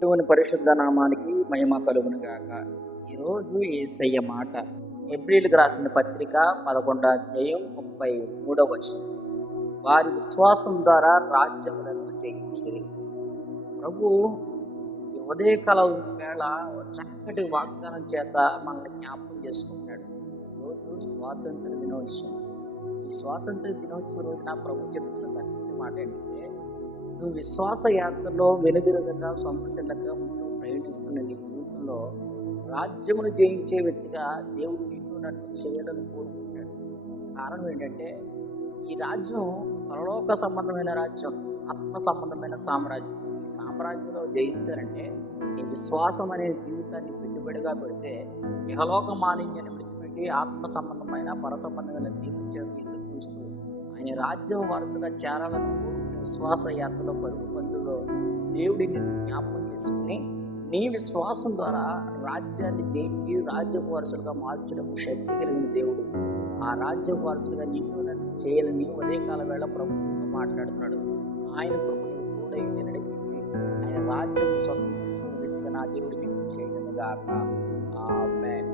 దేవుని పరిశుద్ధ నామానికి మహిమ కలుగును గాక. ఈరోజు యేసయ్య మాట హెబ్రీయులకు రాసిన పత్రిక 11వ అధ్యాయం 33వ వచనం. వారి విశ్వాసం ద్వారా రాజ్యములను జయించిరి. ప్రభు ఈ ఉదయకాల వేళ చక్కటి వాగ్దానం చేత మనల్ని జ్ఞాపకం చేసుకుంటాడు. ఈరోజు స్వాతంత్ర దినోత్సవం. ఈ స్వాతంత్ర దినోత్సవం రోజున ప్రభు చెప్తున్న చక్కటి మాట ఏంటంటే, నువ్వు విశ్వాస యాత్రలో వెనుదిరగక సొంతసిల్లగా ముందు ప్రయాణిస్తున్న నీ జీవితంలో రాజ్యమును జయించే వ్యక్తిగా దేవుడు నిన్ను నన్ను చేయాలని కోరుకుంటాడు. కారణం ఏంటంటే, ఈ రాజ్యం పరలోక సంబంధమైన రాజ్యం, ఆత్మ సంబంధమైన సామ్రాజ్యం. ఈ సామ్రాజ్యంలో జయించారంటే ఈ విశ్వాసం అనే జీవితాన్ని పెట్టుబడిగా పెడితే ఇహలోక మాలిన్యాన్ని విడిచిపెట్టి ఆత్మ సంబంధమైన పర సంబంధమైన దీపించేది చూస్తూ ఆయన రాజ్యం వారసుగా చేరాలని కోరుకునే విశ్వాస యాత్రలో పరుగు పందులో దేవుడిని జ్ఞాపకం చేసుకుని నీ విశ్వాసం ద్వారా రాజ్యాన్ని జయించి రాజ్యపు వారసులుగా మార్చడం శక్తి కలిగిన దేవుడు. ఆ రాజ్యపు వారసులుగా నిన్ను నన్ను చేయాలని ఉదయకాల వేళ ప్రభుత్వంతో మాట్లాడుతున్నాడు. ఆయన ప్రభుత్వం తోడైంది నడిపించి ఆయన రాజ్యం సొంతం వ్యక్తిగా నా దేవుడిని చేయడం గాక. ఆమేన్.